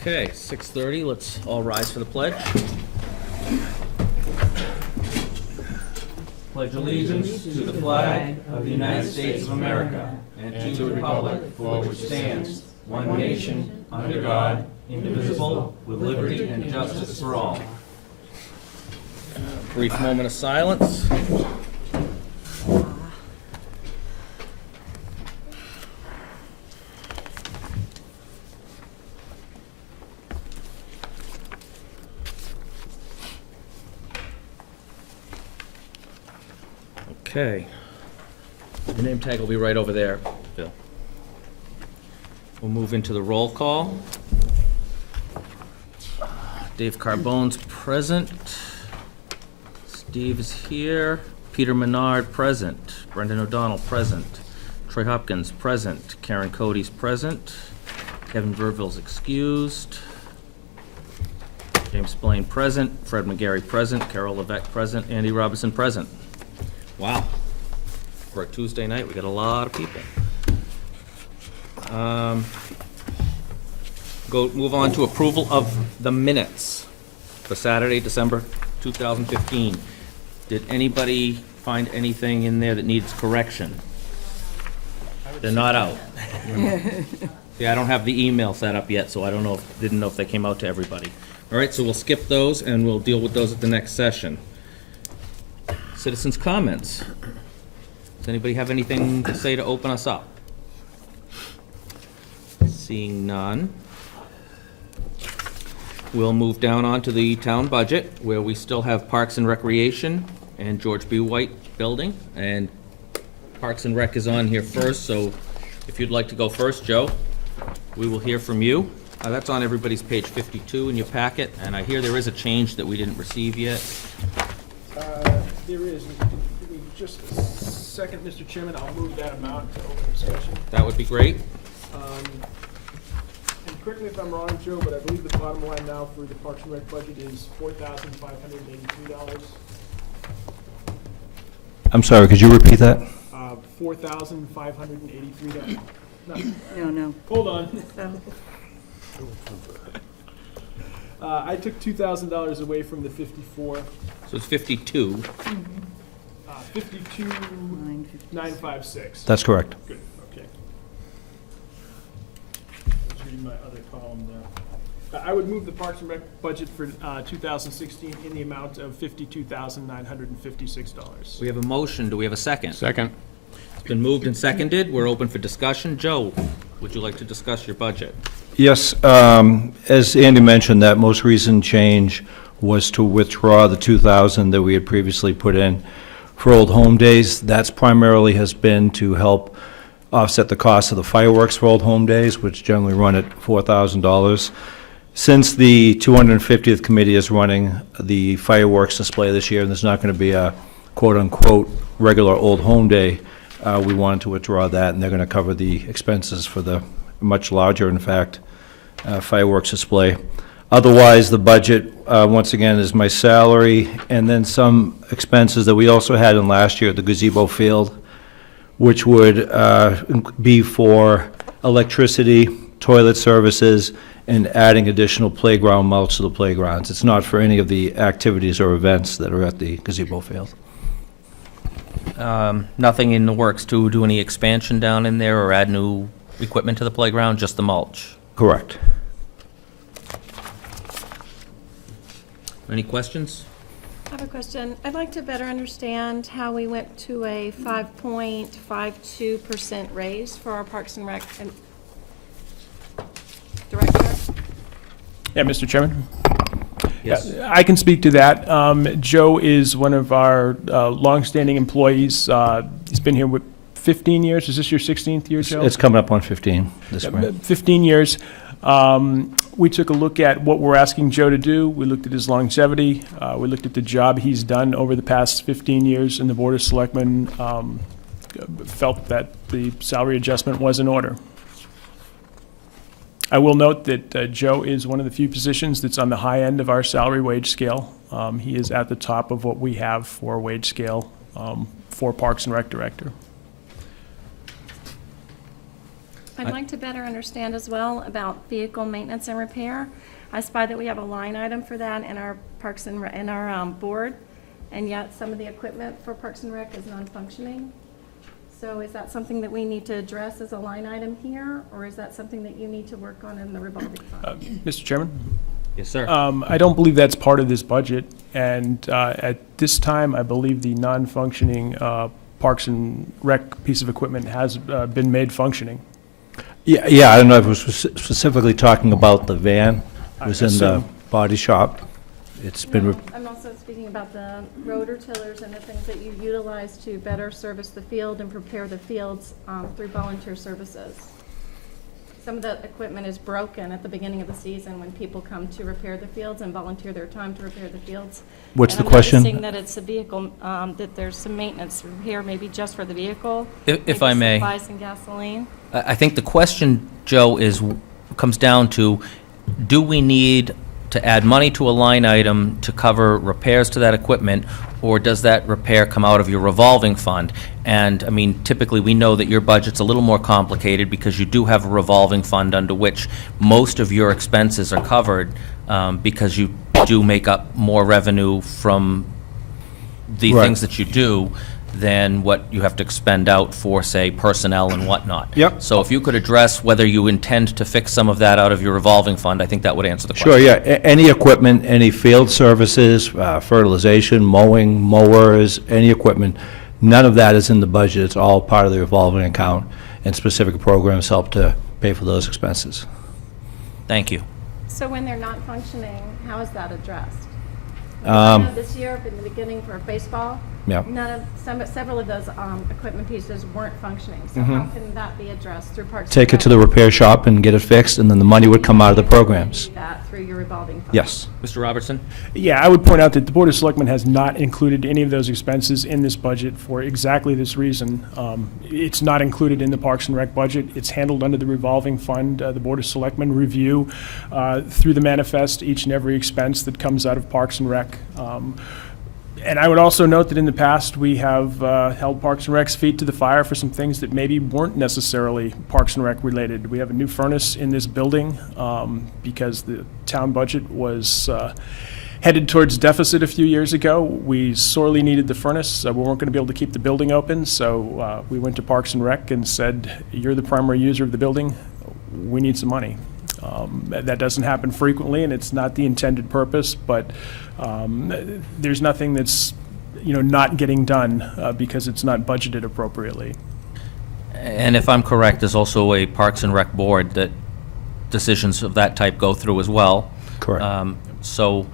Okay, 6:30, let's all rise for the pledge. Pledge allegiance to the flag of the United States of America and to the republic for which stands one nation, under God, indivisible, with liberty and justice for all. Brief moment of silence. Okay. Your name tag will be right over there, Bill. We'll move into the roll call. Dave Carbone's present. Steve is here. Peter Menard, present. Brendan O'Donnell, present. Troy Hopkins, present. Karen Cody's present. Kevin Verville's excused. James Blaine, present. Fred McGarry, present. Carol Levesque, present. Andy Robinson, present. Wow. For a Tuesday night, we got a lot of people. Move on to approval of the minutes for Saturday, December 2015. Did anybody find anything in there that needs correction? They're not out. Yeah, I don't have the email set up yet, so I didn't know if they came out to everybody. All right, so we'll skip those and we'll deal with those at the next session. Citizens' comments. Does anybody have anything to say to open us up? Seeing none. We'll move down onto the town budget, where we still have Parks and Recreation and George B. White Building. And Parks and Rec is on here first, so if you'd like to go first, Joe, we will hear from you. That's on everybody's page 52 in your packet, and I hear there is a change that we didn't receive yet. There is. Give me just a second, Mr. Chairman. I'll move that amount to open discussion. That would be great. And correct me if I'm wrong, Joe, but I believe the bottom line now for the Parks and Rec budget is $4,583. I'm sorry, could you repeat that? $4,583. No. Hold on. I took $2,000 away from the 54. So it's 52. 52,956. That's correct. Good, okay. Let's read my other column there. I would move the Parks and Rec budget for 2016 in the amount of $52,956. We have a motion. Do we have a second? Second. It's been moved and seconded. We're open for discussion. Joe, would you like to discuss your budget? Yes, as Andy mentioned, that most recent change was to withdraw the 2,000 that we had previously put in for Old Home Days. That's primarily has been to help offset the cost of the fireworks for Old Home Days, which generally run at $4,000. Since the 250th committee is running the fireworks display this year, and there's not going to be a quote-unquote regular Old Home Day, we wanted to withdraw that, and they're going to cover the expenses for the much larger, in fact, fireworks display. Otherwise, the budget, once again, is my salary, and then some expenses that we also had in last year at the gazebo field, which would be for electricity, toilet services, and adding additional playground mulch to the playgrounds. It's not for any of the activities or events that are at the gazebo field. Nothing in the works to do any expansion down in there or add new equipment to the playground, just the mulch? Correct. Any questions? I have a question. I'd like to better understand how we went to a 5.52% raise for our Parks and Rec director. Yeah, Mr. Chairman? Yes. I can speak to that. Joe is one of our longstanding employees. He's been here with 15 years. Is this your 16th year, Joe? It's coming up on 15 this spring. 15 years. We took a look at what we're asking Joe to do. We looked at his longevity. We looked at the job he's done over the past 15 years, and the Board of Selectmen felt that the salary adjustment was in order. I will note that Joe is one of the few positions that's on the high end of our salary wage scale. He is at the top of what we have for wage scale for Parks and Rec Director. I'd like to better understand as well about vehicle maintenance and repair. I spy that we have a line item for that in our Parks and, in our board, and yet some of the equipment for Parks and Rec is non-functioning. So is that something that we need to address as a line item here, or is that something that you need to work on in the revolving fund? Mr. Chairman? Yes, sir. I don't believe that's part of this budget, and at this time, I believe the non-functioning Parks and Rec piece of equipment has been made functioning. Yeah, I don't know if it was specifically talking about the van. It was I in the assume. body shop. It's been, No, I'm also speaking about the rotor tillers and the things that you utilize to better service the field and prepare the fields through volunteer services. Some of the equipment is broken at the beginning of the season when people come to repair the fields and volunteer their time to repair the fields. What's And the question? I'm noticing that it's a vehicle, that there's some maintenance repair, maybe just for the vehicle. If maybe I may. Supplies and gasoline. I think the question, Joe, comes down to, do we need to add money to a line item to cover repairs to that equipment, or does that repair come out of your revolving fund? And, I mean, typically, we know that your budget's a little more complicated because you do have a revolving fund under which most of your expenses are covered, because you do make up more revenue from the Right. things that you do than what you have to expend out for, say, personnel and whatnot. Yep. So if you could address whether you intend to fix some of that out of your revolving fund, I think that would answer the question. sure, yeah, any equipment, any field services, fertilization, mowing, mowers, any equipment, none of that is in the budget. It's all part of the revolving account, and specific programs help to pay for those expenses. Thank you. So when they're not functioning, how is that addressed? Um, This year, in the beginning for baseball, Yeah. several of those equipment pieces weren't functioning. So how can that be addressed through Parks and Take it to Rec? the repair shop and get it fixed, and then the money would come out of the programs. Do that through your revolving fund? Yes. Mr. Robertson? Yeah, I would point out that the Board of Selectmen has not included any of those expenses in this budget for exactly this reason. It's not included in the Parks and Rec budget. It's handled under the revolving fund. The Board of Selectmen review through the manifest each and every expense that comes out of Parks and Rec. And I would also note that in the past, we have held Parks and Rec's feet to the fire for some things that maybe weren't necessarily Parks and Rec related. We have a new furnace in this building because the town budget was headed towards deficit a few years ago. We sorely needed the furnace. We weren't going to be able to keep the building open, so we went to Parks and Rec and said, "You're the primary user of the building. We need some money." That doesn't happen frequently, and it's not the intended purpose, but there's nothing that's, not getting done because it's not budgeted appropriately. And if I'm correct, there's also a Parks and Rec board that decisions of that type go through as well. Correct. So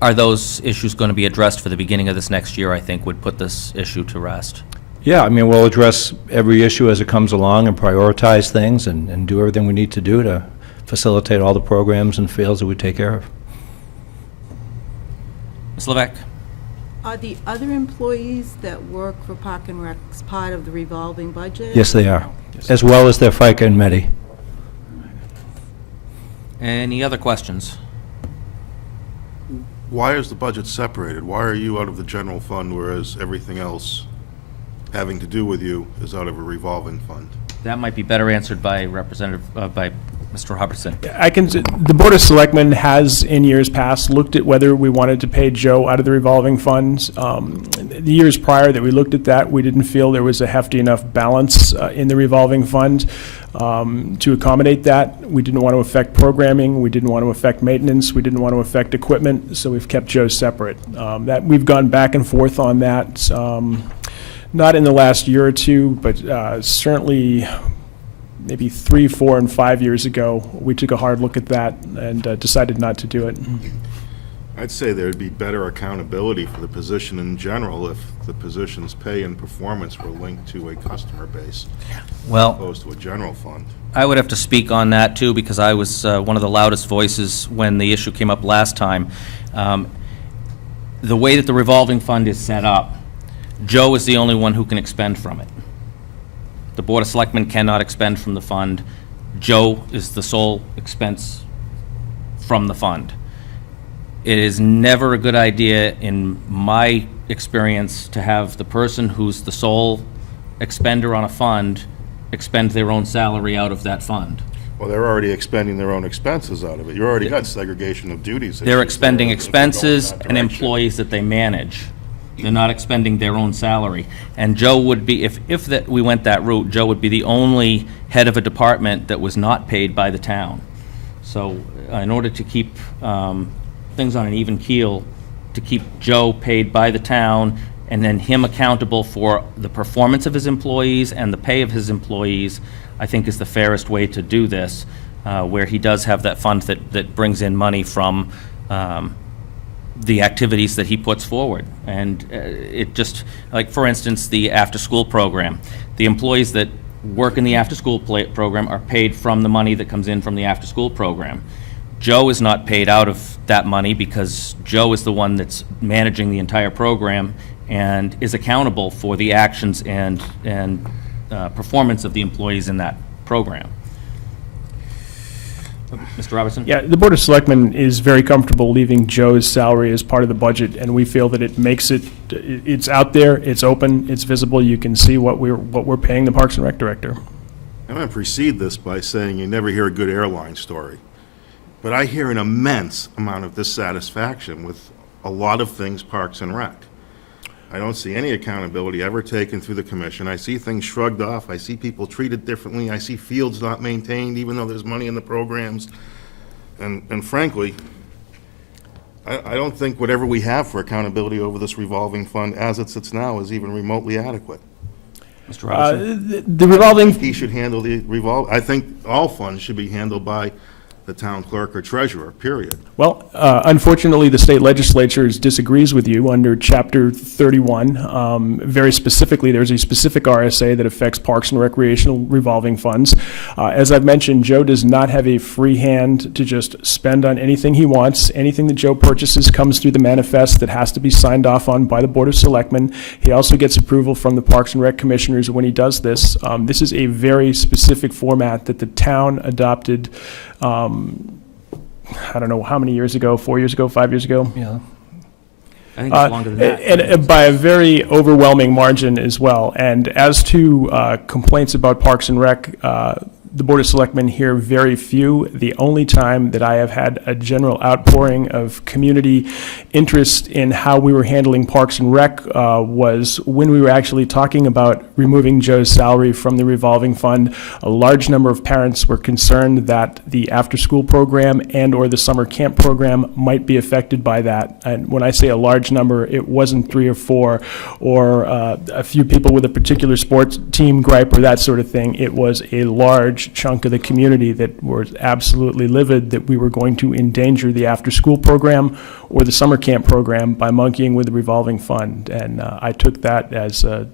are those issues going to be addressed for the beginning of this next year, I think, would put this issue to rest? Yeah, I mean, we'll address every issue as it comes along and prioritize things and do everything we need to do to facilitate all the programs and fields that we take care of. Ms. Levesque? Are the other employees that work for Park and Rec's part of the revolving budget? Yes, they are, as well as their FICA and Medi. Any other questions? Why is the budget separated? Why are you out of the general fund, whereas everything else having to do with you is out of a revolving fund? That might be better answered by by Mr. Robertson. The Board of Selectmen has, in years past, looked at whether we wanted to pay Joe out of the revolving funds. The years prior that we looked at that, we didn't feel there was a hefty enough balance in the revolving fund to accommodate that. We didn't want to affect programming, we didn't want to affect maintenance, we didn't want to affect equipment, so we've kept Joe separate. We've gone back and forth on that, not in the last year or two, but certainly maybe 3, 4, and 5 years ago, we took a hard look at that and decided not to do it. I'd say there'd be better accountability for the position in general if the position's pay and performance were linked to a customer base Well, opposed to a general fund. I would have to speak on that, too, because I was one of the loudest voices when the issue came up last time. The way that the revolving fund is set up, Joe is the only one who can expend from it. The Board of Selectmen cannot expend from the fund. Joe is the sole expense from the fund. It is never a good idea, in my experience, to have the person who's the sole expender on a fund expend their own salary out of that fund. Well, they're already expending their own expenses out of it. You already got segregation of duties. They're issues expending there if you're going in expenses that and direction. employees that they manage. They're not expending their own salary. And Joe would be, if that, we went that route, Joe would be the only head of a department that was not paid by the town. So in order to keep things on an even keel, to keep Joe paid by the town, and then him accountable for the performance of his employees and the pay of his employees, I think is the fairest way to do this, where he does have that fund that brings in money from the activities that he puts forward. And it just, like, for instance, the after-school program. The employees that work in the after-school program are paid from the money that comes in from the after-school program. Joe is not paid out of that money because Joe is the one that's managing the entire program and is accountable for the actions and performance of the employees in that program. Mr. Robertson? Yeah, the Board of Selectmen is very comfortable leaving Joe's salary as part of the budget, and we feel that it makes it's out there, it's open, it's visible, you can see what we're paying the Parks and Rec director. I'm going to precede this by saying you never hear a good airline story. But I hear an immense amount of dissatisfaction with a lot of things Parks and Rec. I don't see any accountability ever taken through the commission. I see things shrugged off. I see people treated differently. I see fields not maintained, even though there's money in the programs. And frankly, I don't think whatever we have for accountability over this revolving fund as it sits now is even remotely adequate. Mr. Robertson? The revolving, He should handle the I think all funds should be handled by the town clerk or treasurer, period. well, unfortunately, the state legislature disagrees with you under Chapter 31. Very specifically, there's a specific RSA that affects parks and recreational revolving funds. As I've mentioned, Joe does not have a free hand to just spend on anything he wants. Anything that Joe purchases comes through the manifest that has to be signed off on by the Board of Selectmen. He also gets approval from the Parks and Rec commissioners when he does this. This is a very specific format that the town adopted I don't know how many years ago, 4 years ago, 5 years ago? Yeah. I think it's longer than that. And by a very overwhelming margin as well. And as to complaints about Parks and Rec, the Board of Selectmen hear very few. The only time that I have had a general outpouring of community interest in how we were handling Parks and Rec was when we were actually talking about removing Joe's salary from the revolving fund. A large number of parents were concerned that the after-school program and/or the summer camp program might be affected by that. And when I say a large number, it wasn't 3 or 4 or a few people with a particular sports team gripe or that sort of thing. It was a large chunk of the community that was absolutely livid that we were going to endanger the after-school program or the summer camp program by monkeying with the revolving fund. And I took that as a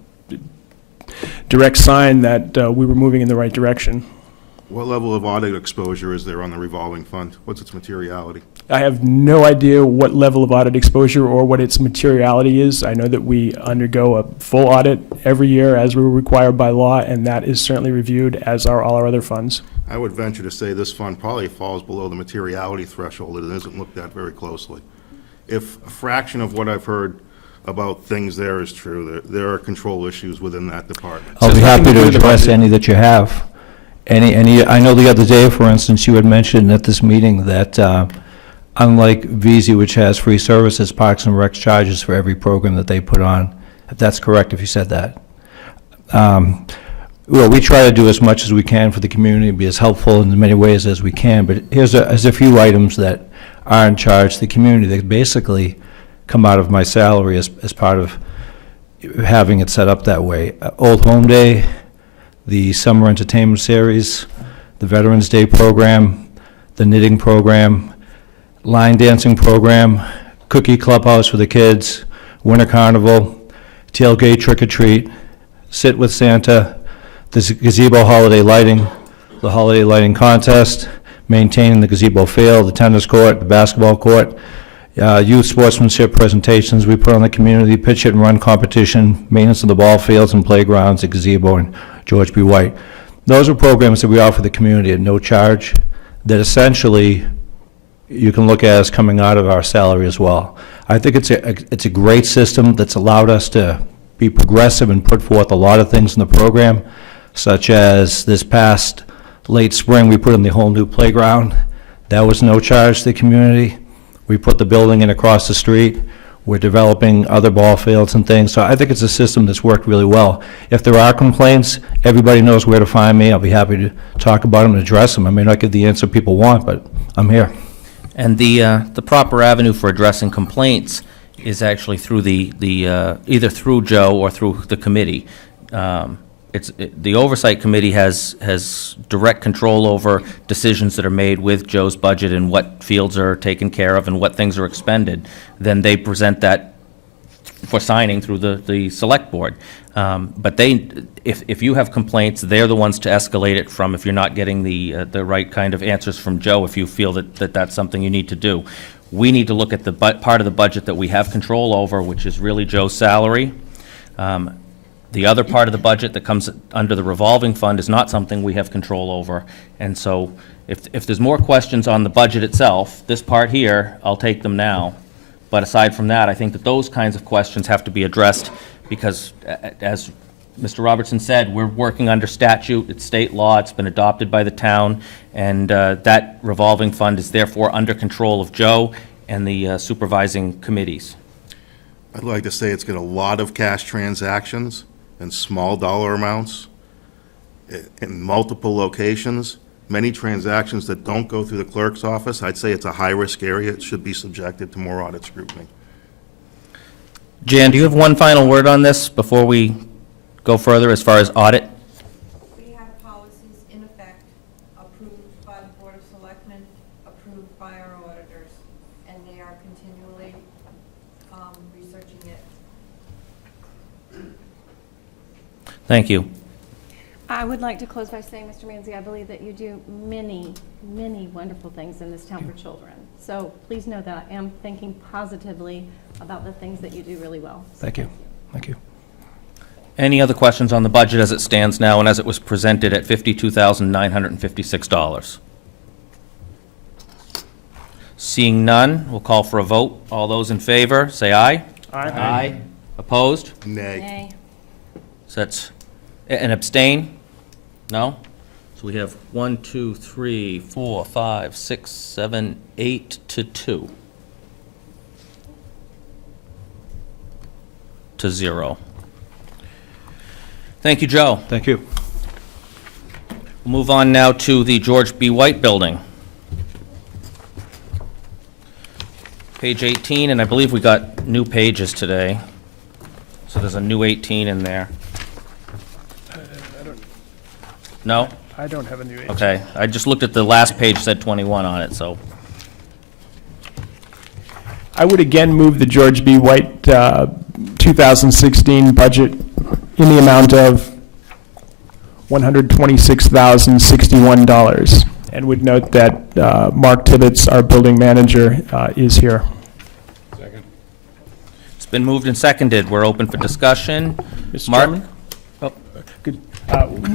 direct sign that we were moving in the right direction. What level of audit exposure is there on the revolving fund? What's its materiality? I have no idea what level of audit exposure or what its materiality is. I know that we undergo a full audit every year as we're required by law, and that is certainly reviewed as are all our other funds. I would venture to say this fund probably falls below the materiality threshold. It isn't looked at very closely. If a fraction of what I've heard about things there is true, there are control issues within that department. I'll be Says nothing happy to do to with the address budget. any that you have. I know the other day, for instance, you had mentioned at this meeting that unlike VZ, which has free services, Parks and Rec charges for every program that they put on. If that's correct, if you said that. Well, we try to do as much as we can for the community, be as helpful in as many ways as we can, but here's a few items that are in charge of the community that basically come out of my salary as part of having it set up that way. Old Home Day, the Summer Entertainment Series, the Veterans Day program, the knitting program, line dancing program, cookie clubhouse for the kids, winter carnival, tailgate trick or treat, sit with Santa, the gazebo holiday lighting, the holiday lighting contest, maintaining the gazebo field, the tennis court, the basketball court, youth sportsmanship presentations we put on the community, pitch hit and run competition, maintenance of the ball fields and playgrounds, the gazebo, and George B. White. Those are programs that we offer the community at no charge that essentially you can look at as coming out of our salary as well. I think it's a great system that's allowed us to be progressive and put forth a lot of things in the program. such as this past late spring, we put in the whole new playground. That was no charge to the community. We put the building in across the street. We're developing other ball fields and things, so I think it's a system that's worked really well. If there are complaints, everybody knows where to find me. I'll be happy to talk about them and address them. I may not give the answer people want, but I'm here. And the proper avenue for addressing complaints is actually through either through Joe or through the committee. The Oversight Committee has direct control over decisions that are made with Joe's budget and what fields are taken care of and what things are expended. Then they present that for signing through the Select Board. But if you have complaints, they're the ones to escalate it from if you're not getting the right kind of answers from Joe, if you feel that that's something you need to do. We need to look at the part of the budget that we have control over, which is really Joe's salary. The other part of the budget that comes under the revolving fund is not something we have control over. And so if there's more questions on the budget itself, this part here, I'll take them now. But aside from that, I think that those kinds of questions have to be addressed because, as Mr. Robertson said, we're working under statute, it's state law, it's been adopted by the town, and that revolving fund is therefore under control of Joe and the supervising committees. I'd like to say it's got a lot of cash transactions and small dollar amounts in multiple locations, many transactions that don't go through the clerk's office. I'd say it's a high-risk area. It should be subjected to more audit scrutiny. Jan, do you have one final word on this before we go further as far as audit? We have policies in effect, approved by the Board of Selectmen, approved by our auditors, and they are continually researching it. Thank you. I would like to close by saying, Mr. Manzi, I believe that you do many, many wonderful things in this town for children. So please know that I am thinking positively about the things that you do really well. So Thank you. Thank you. Any other questions on the budget as it stands now and as it was presented at $52,956? Seeing none, we'll call for a vote. All those in favor, say aye. Aye. Opposed? Nay. Nay. So that's, and abstain? No? So we have 1, 2, 3, 4, 5, 6, 7, 8 to 2. To 0. Thank you, Joe. Thank you. We'll move on now to the George B. White Building. Page 18, and I believe we got new pages today. So there's a new 18 in there. No? I don't have a new age. Okay, I just looked at the last page, said 21 on it, so. I would again move the George B. White 2016 budget in the amount of $126,061, and would note that Mark Tibbetts, our building manager, is here. It's been moved and seconded. We're open for discussion. Mr. Mark? Chairman? Good.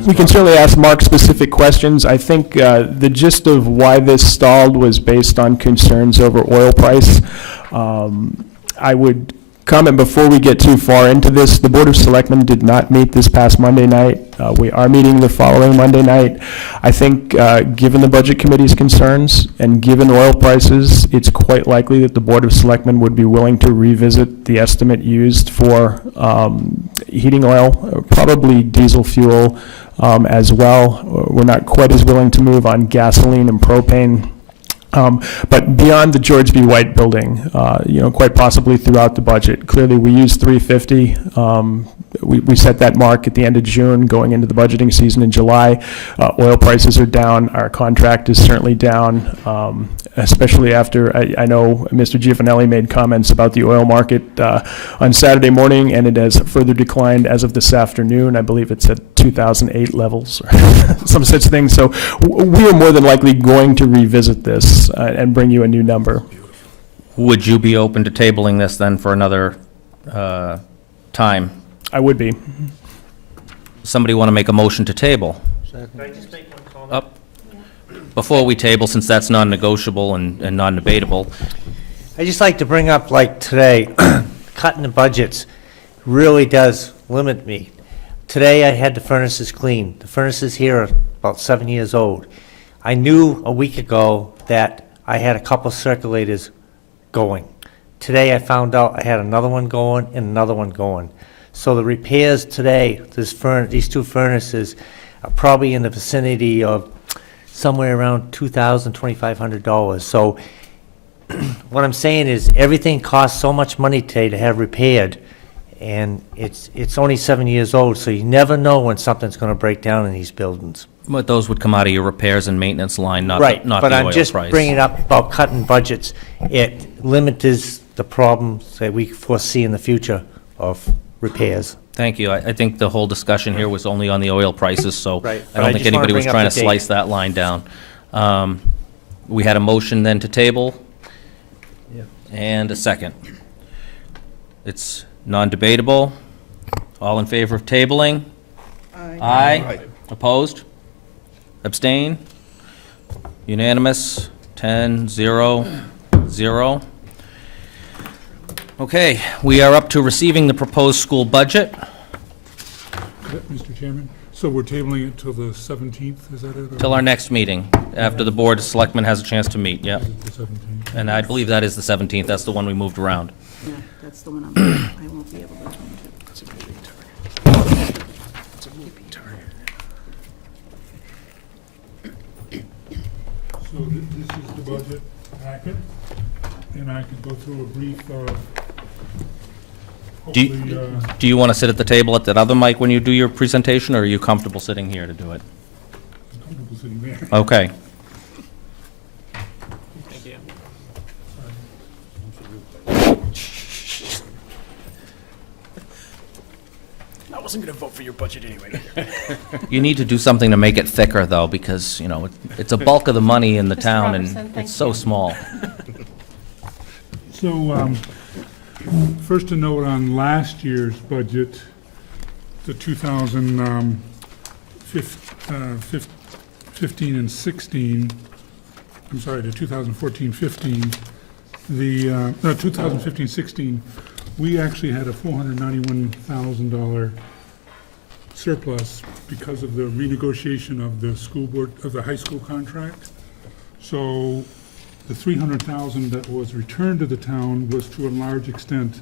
We can certainly ask Mark specific questions. I think the gist of why this stalled was based on concerns over oil price. I would comment before we get too far into this. The Board of Selectmen did not meet this past Monday night. We are meeting the following Monday night. I think, given the Budget Committee's concerns and given oil prices, it's quite likely that the Board of Selectmen would be willing to revisit the estimate used for heating oil, probably diesel fuel as well. We're not quite as willing to move on gasoline and propane. But beyond the George B. White building, quite possibly throughout the budget. Clearly, we used $350. We set that mark at the end of June, going into the budgeting season in July. Oil prices are down. Our contract is certainly down, especially after I know Mr. Giovanelli made comments about the oil market on Saturday morning, and it has further declined as of this afternoon. I believe it's at 2008 levels, or some such thing. So we are more than likely going to revisit this and bring you a new number. Would you be open to tabling this then for another time? I would be. Somebody want to make a motion to table? Up. Before we table, since that's non-negotiable and non-debatable, I'd just like to bring up, like today, cutting the budgets really does limit me. Today I had the furnaces cleaned. The furnaces here are about 7 years old. I knew a week ago that I had a couple circulators going. Today I found out I had another one going and another one going. So the repairs today, these two furnaces, are probably in the vicinity of somewhere around $2,000, $2,500. So what I'm saying is, everything costs so much money today to have repaired, and it's only 7 years old, so you never know when something's gonna break down in these buildings. But those would come out of your repairs and maintenance line, not the Right, not but the I'm oil just price. bringing up about cutting budgets. It limits the problems that we foresee in the future of repairs. Thank you. I think the whole discussion here was only on the oil prices, so Right, I but I don't think just wanna anybody was bring up trying the to date. slice that line down. We had a motion then to table. And a second. It's non-debatable. All in favor of tabling? Aye. Opposed? Abstain? Unanimous? 10-0-0. Okay, we are up to receiving the proposed school budget. Mr. Chairman, so we're tabling it till the 17th, is that it? or- Till our next meeting, after the Board of Selectmen has a chance to meet, yeah. Is it the 17th? And I believe that is the 17th, that's the one we moved around. Yeah, that's the one I won't be able to change it. So this is the budget packet, and I can go through a brief, Do you- hopefully, Do you want to sit at the table at that other mic when you do your presentation, or are you comfortable sitting here to do it? comfortable sitting there. Okay. I wasn't gonna vote for your budget anyway. You need to do something to make it thicker, though, because, you know, it's a bulk of the money in the Mr. town, Robertson, and thank it's so you. small. So, first a note on last year's budget, the 2015 and 16, I'm sorry, the 2014-15, the, no, 2015-16, we actually had a $491,000 surplus because of the renegotiation of the school board, of the high school contract. So the $300,000 that was returned to the town was to a large extent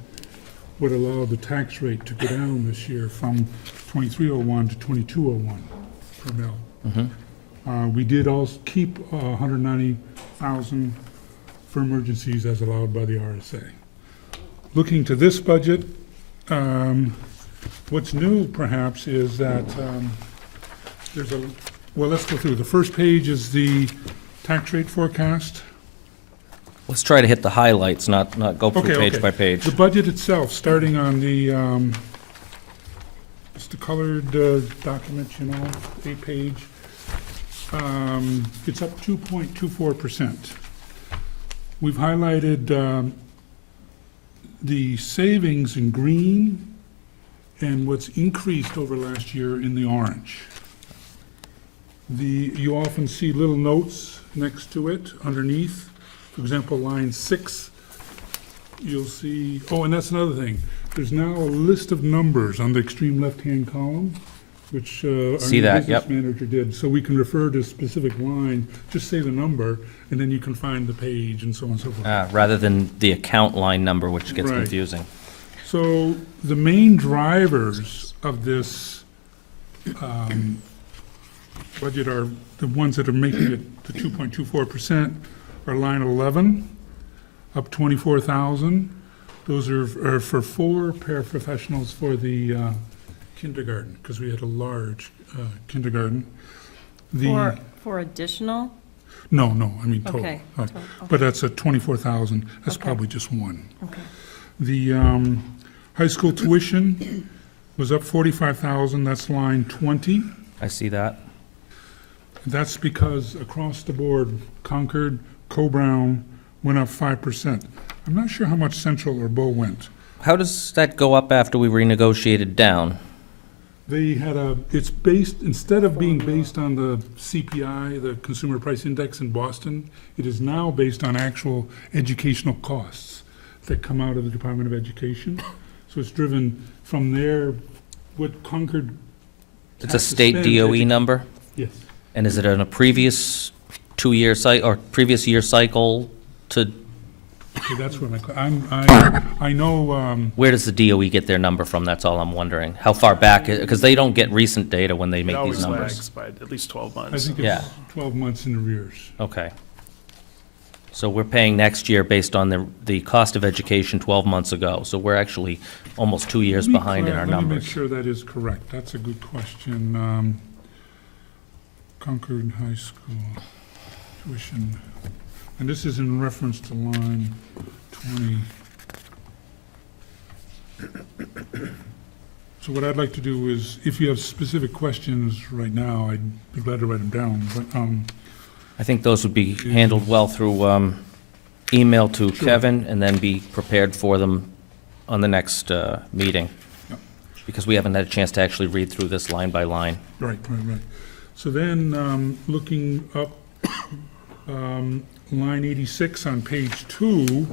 what allowed the tax rate to go down this year from 2301 to 2201 per mil. We did also keep 190,000 for emergencies as allowed by the RSA. Looking to this budget, what's new perhaps is that there's a, well, let's go through. The first page is the tax rate forecast. Let's try to hit the highlights, not go through Okay, page okay. by page. The budget itself, starting on the, it's the colored document, you know, 8-page. It's up 2.24%. We've highlighted the savings in green and what's increased over last year in the orange. You often see little notes next to it, underneath. For example, line 6, you'll see, oh, and that's another thing. There's now a list of numbers on the extreme left-hand column, which our See new that, business yep. manager did. So we can refer to a specific line, just say the number, and then you can find the page and so on and so forth. Rather than the account line number, which gets Right. confusing. So the main drivers of this budget are the ones that are making it the 2.24% are line 11, up 24,000. Those are for 4 paraprofessionals for the kindergarten, because we had a large kindergarten. For additional? No, I mean total. Okay, total, But that's at 24,000. That's Okay. probably just one. Okay. The high school tuition was up 45,000, that's line 20. I see that. That's because across the board, Concord, Co-Brown went up 5%. I'm not sure how much Central or Bow went. How does that go up after we renegotiated down? They had it's based, instead of being based on the CPI, the Consumer Price Index in Boston, it is now based on actual educational costs that come out of the Department of Education. So it's driven from there, what Concord It's a Tax state spend DOE edu- number? Yes. And is it in a previous 2-year or previous year cycle to, Okay, that's where I know, where does the DOE get their number from? That's all I'm wondering. How far back, because they don't get recent data when they It make these always numbers. lags by at least 12 I months. think Yeah. it's 12 months in arrears. Okay. So we're paying next year based on the cost of education 12 months ago. So we're actually almost 2 years Let me behind in our Let me make numbers. sure that is correct. That's a good question. Concord High School tuition, and this is in reference to line 20. So what I'd like to do is, if you have specific questions right now, I'd be glad to write them down, but, I think those would be handled well through email to Sure. Kevin and then be prepared for them on the next meeting. Yep. Because we haven't had a chance to actually read through this line by line. right. So then, looking up, line 86 on page 2,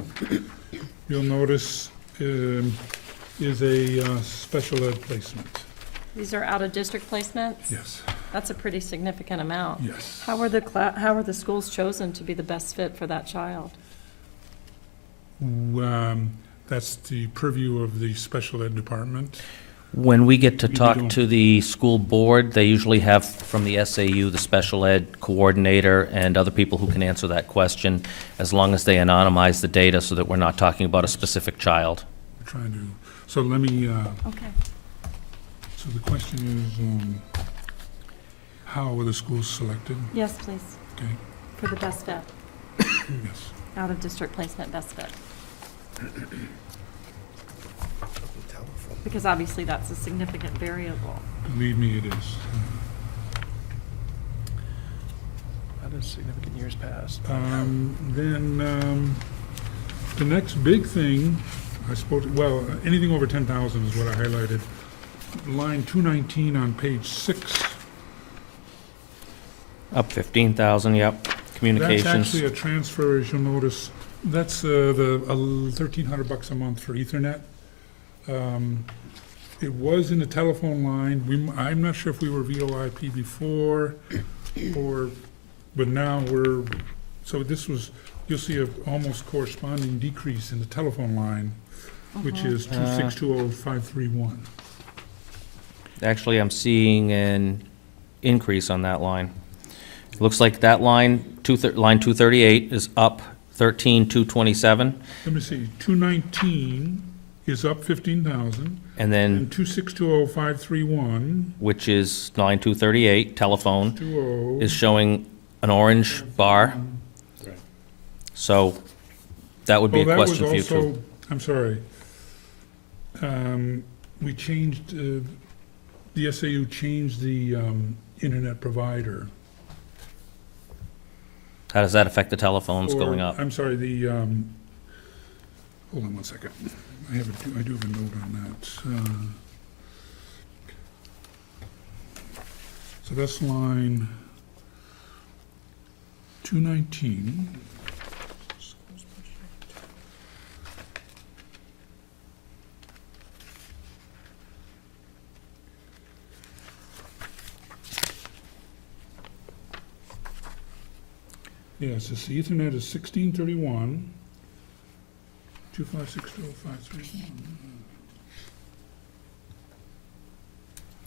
you'll notice is a special ed placement. These are out-of-district placements? Yes, That's a pretty significant amount. yes. How are the schools chosen to be the best fit for that child? That's the purview of the special ed department. When we get to We talk don't. to the school board, they usually have from the SAU, the special ed coordinator, and other people who can answer that question, as long as they anonymize the data so that we're not talking about a specific child. We're trying to, so let me, Okay. so the question is, how were the schools selected? Yes, please, Okay, for the best fit, yes. out-of-district placement best fit. Because obviously that's a significant variable. Believe me, it is. That is significant years past. Then, the next big thing, I suppose, well, anything over 10,000 is what I highlighted. Line 219 on page 6. Up 15,000, yep. That's Communications. actually a transfer, as you'll notice. That's the $1,300 a month for Ethernet. It was in the telephone line. I'm not sure if we were VoIP before, but now so this was, you'll see a almost corresponding decrease in the telephone line, which is 2620531. Actually, I'm seeing an increase on that line. Looks like that line, line 238 is up 13,227, Let me see, 219 is up 15,000, and then, and 2620531, which is line 238, telephone, 20. is showing an orange bar. So that would be a question for you too. I'm sorry. We changed, the SAU changed the internet provider. How does that affect the telephones going Or, up? I'm sorry, hold on one second. I do have a note on that. So that's line 219. Yes, it's the Ethernet is 1631, 2560531.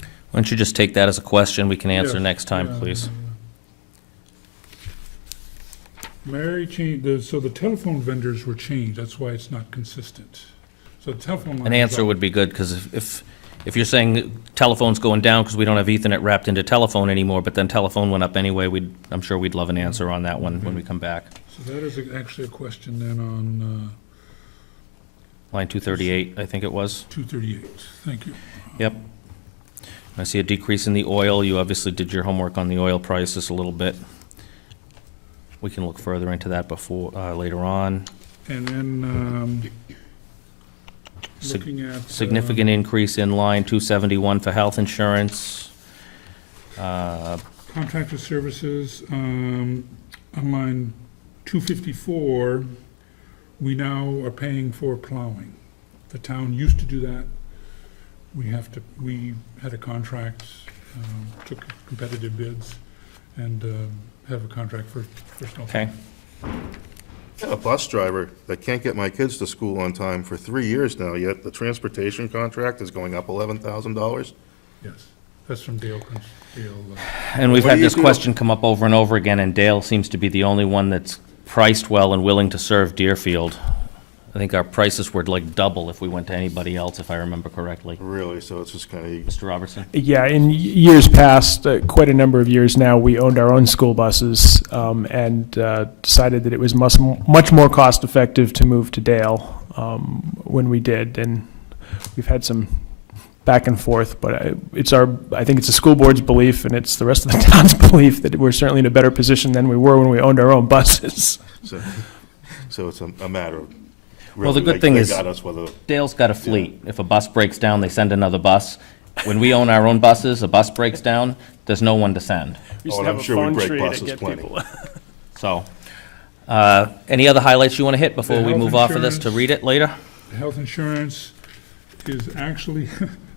Why don't you just take that as a question we can answer Yes, next time, yeah, please? Mary changed, so the telephone vendors were changed, that's why it's not consistent. So the telephone line. An is answer up. would be good, because if you're saying telephone's going down because we don't have Ethernet wrapped into telephone anymore, but then telephone went up anyway, I'm sure we'd love an answer on that one when we come back. So that is actually a question then on Line 238, I think it was. 238. Thank you. Yep. I see a decrease in the oil. You obviously did your homework on the oil prices a little bit. We can look further into that later on. And then Sig- looking at. Significant increase in line 271 for health insurance. Contractor services, on line 254, we now are paying for plowing. The town used to do that. We had a contract took competitive bids, and have a contract for snow. Okay. A bus driver that can't get my kids to school on time for 3 years now, yet the transportation contract is going up $11,000? Yes, that's from Dale, And we've What had do you this do? question come up over and over again, and Dale seems to be the only one that's priced well and willing to serve Deerfield. I think our prices were like double if we went to anybody else, if I remember correctly. Really, so it's just kind of, Mr. Robertson? Yeah, in years past, quite a number of years now, we owned our own school buses and decided that it was much more cost-effective to move to Dale when we did. And we've had some back and forth, but I think it's the school board's belief and it's the rest of the town's belief that we're certainly in a better position than we were when we owned our own buses. so it's a matter of. Well, the really, good thing they is- got us with a, Dale's got a fleet. If a bus breaks down, they send another bus. When we own our own buses, a bus breaks down, there's no one to send. We used Oh, to and have I'm a sure we phone break tree to buses get plenty. people. So, any other highlights you want to hit before The we health move off of this to insurance. read it later? The health insurance is actually,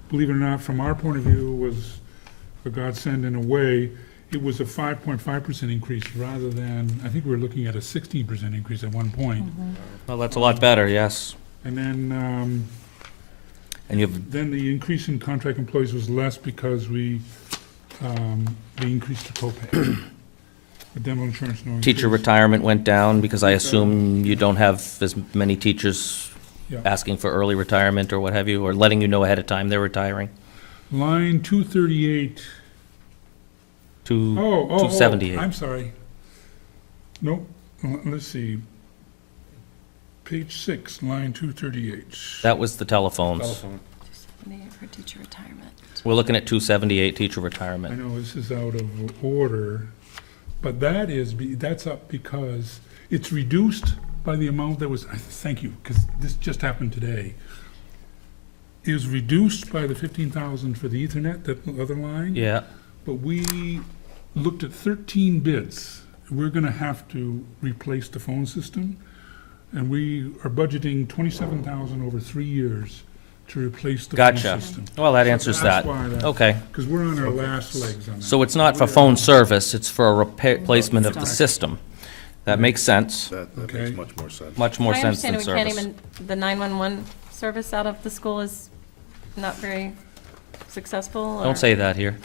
believe it or not, from our point of view, was a godsend in a way. It was a 5.5% increase rather than, I think we were looking at a 16% increase at one point. Well, that's a lot better, yes. And then, And you've, then the increase in contract employees was less because we increased the copay. The dental insurance, no increase. teacher retirement went down because I assume you don't have as many teachers Yeah. asking for early retirement or what have you, or letting you know ahead of time they're retiring. Line 238. To Oh, 278. I'm sorry. Nope, let's see. Page 6, line 238. That was the telephones. Telephone. For teacher retirement. We're looking at 278 teacher I retirement. know this is out of order, but that's up because it's reduced by the amount that was, thank you, because this just happened today. Is reduced by the 15,000 for the Ethernet, that other line. Yeah, But we looked at 13 bids. We're gonna have to replace the phone system, and we are budgeting 27,000 over 3 years to replace the phone gotcha. system. Well, that answers that. That's why that, Okay, because we're on our last legs on that. so it's not for phone service, it's for a replacement of the system. That makes sense, that makes Okay. much more sense. much more My sense than understanding, we can't service. even, the 911 service out of the school is not very successful? or- Don't say that here.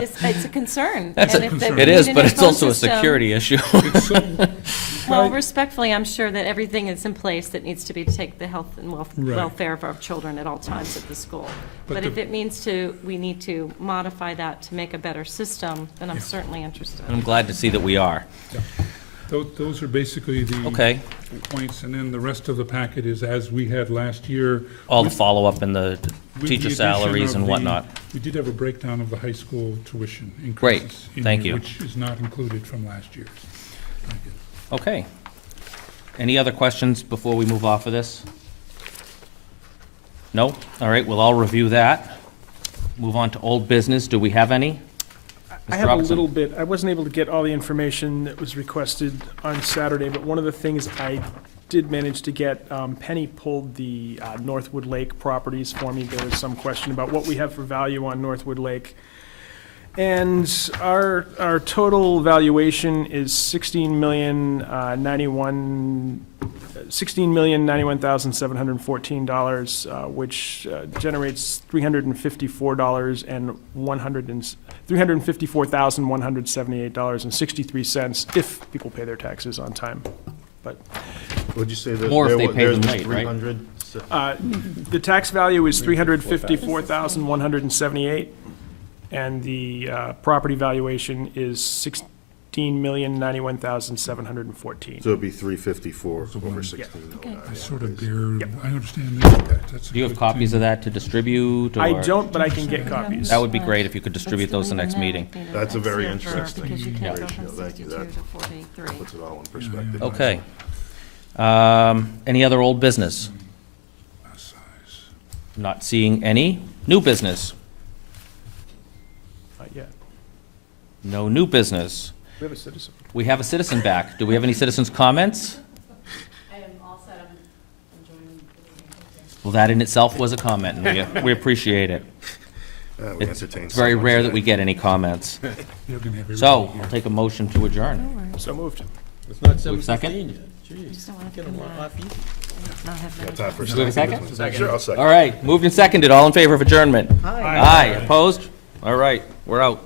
It's a concern. It's a and if they concern. It need is, a but new it's phone also a system- security issue. It's so- Well, respectfully, I'm sure that everything is in place that needs to be to take the health and Right. welfare of our children at all times at the school. But But if the- it means we need to modify that to make a better system, then I'm certainly interested. I'm glad to see that we are. Those are basically the Okay, points, and then the rest of the packet is as we had last year. all the with- follow-up and the with the teacher addition salaries of and the- whatnot. We did have a breakdown of the high school tuition increases. Great, in thank here, you. Which is not included from last year. Thank you. Okay. Any other questions before we move off of this? No? All right, we'll all review that. Move on to old business. Do we have any? I Mr. have a Robinson? little bit, I wasn't able to get all the information that was requested on Saturday, but one of the things I did manage to get, Penny pulled the Northwood Lake properties for me. There was some question about what we have for value on Northwood Lake. And our total valuation is $16,091,714, which generates $354,178.63 if people pay their taxes on time. But Would you say that? More if there they wa- pay them theirs was late, right? 300? the tax value is $354,178, and the property valuation is $16,091,714. So it'd be 354 over 16. Okay. I sort of bear, I understand that's. Do you have copies of that to distribute? I or- don't, but I can get copies. That would be great if you could distribute those the next meeting. That's a very That's interesting because you can't go ratio. from Thank you. 62 That to 43. puts it all in perspective. Okay. Any other old business? Not seeing any. New business? Not yet. No new business. We have a citizen. We have a citizen back. Do we have any citizens' comments? I am all set, I'm enjoying the Well, that in itself was a comment, and we appreciate it. We It's entertain it's very someone rare that today. we get any comments. You're gonna have So, everybody I'll take a motion to adjourn. So moved. It's not Do we have a second? 7:15 yet. Jeez. Just don't want to Get come them back. off easy. Not have Got them. time for Do we have a second? Sure, I'll second. All right, moved and seconded, all in favor of adjournment? Aye. Opposed? All right, we're out.